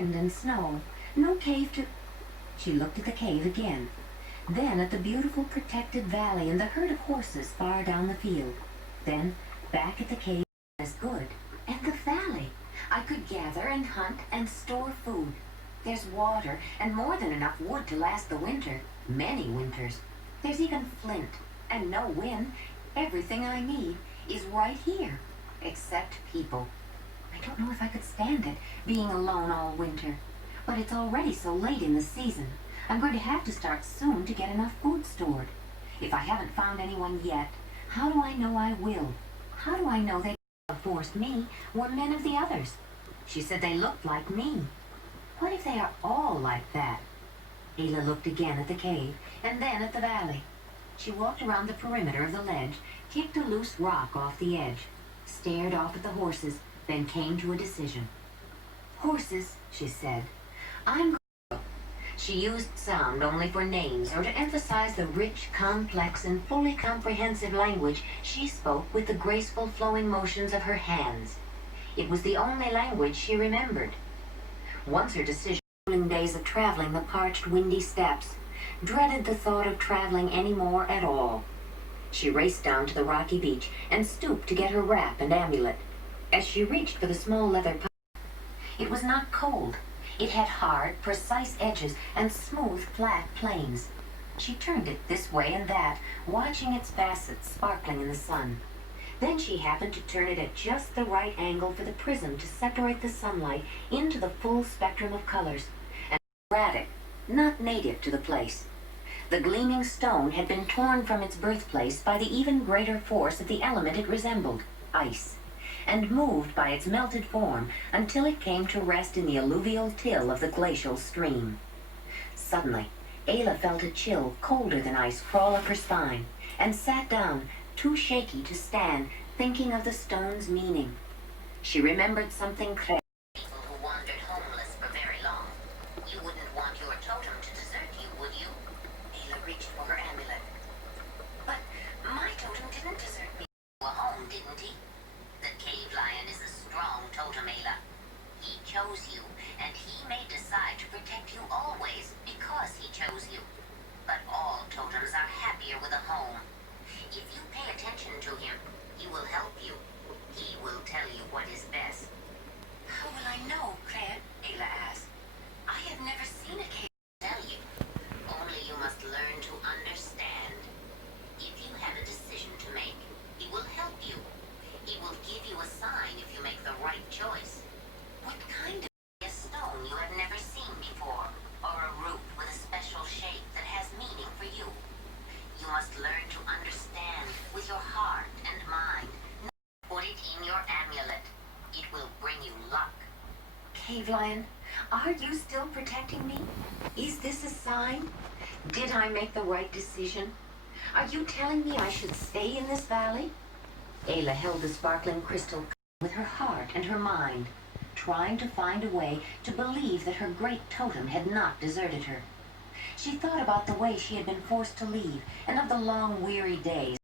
wind and snow. No cave to... She looked at the cave again. Then at the beautiful protected valley and the herd of horses far down the field. Then back at the cave as good. And the valley. I could gather and hunt and store food. There's water and more than enough wood to last the winter. Many winters. There's even flint and no wind. Everything I need is right here. Except people. I don't know if I could stand it, being alone all winter. But it's already so late in the season. I'm going to have to start soon to get enough food stored. If I haven't found anyone yet, how do I know I will? How do I know they forced me were men of the others? She said they looked like me. What if they are all like that? Ayla looked again at the cave, and then at the valley. She walked around the perimeter of the ledge, kicked a loose rock off the edge, stared off at the horses, then came to a decision. Horses, she said. I'm... She used sound only for names or to emphasize the rich, complex, and fully comprehensive language she spoke with the graceful flowing motions of her hands. It was the only language she remembered. Once her decision, days of traveling the parched, windy steppes, dreaded the thought of traveling any more at all. She raced down to the rocky beach and stooped to get her wrap and amulet. As she reached for the small leather pouch, it was not cold. It had hard, precise edges and smooth, flat planes. She turned it this way and that, watching its facets sparkling in the sun. Then she happened to turn it at just the right angle for the prism to separate the sunlight into the full spectrum of colors. And erratic, not native to the place. The gleaming stone had been torn from its birthplace by the even greater force of the element it resembled, ice, and moved by its melted form until it came to rest in the alluvial till of the glacial stream. Suddenly, Ayla felt a chill colder than ice crawl up her spine, and sat down, too shaky to stand, thinking of the stone's meaning. She remembered something clear. People who wandered homeless for very long. You wouldn't want your totem to desert you, would you? Ayla reached for her amulet. But my totem didn't desert me. A home, didn't he? The cave lion is a strong totem, Ayla. He chose you, and he may decide to protect you always because he chose you. But all totems are happier with a home. If you pay attention to him, he will help you. He will tell you what is best. How will I know, Claire? Ayla asked. I have never seen a cave. Tell you. Only you must learn to understand. If you have a decision to make, he will help you. He will give you a sign if you make the right choice. What kind of... A stone you have never seen before, or a root with a special shape that has meaning for you. You must learn to understand with your heart and mind. Put it in your amulet. It will bring you luck. Cave lion, are you still protecting me? Is this a sign? Did I make the right decision? Are you telling me I should stay in this valley? Ayla held the sparkling crystal with her heart and her mind, trying to find a way to believe that her great totem had not deserted her. She thought about the way she had been forced to leave and of the long, weary days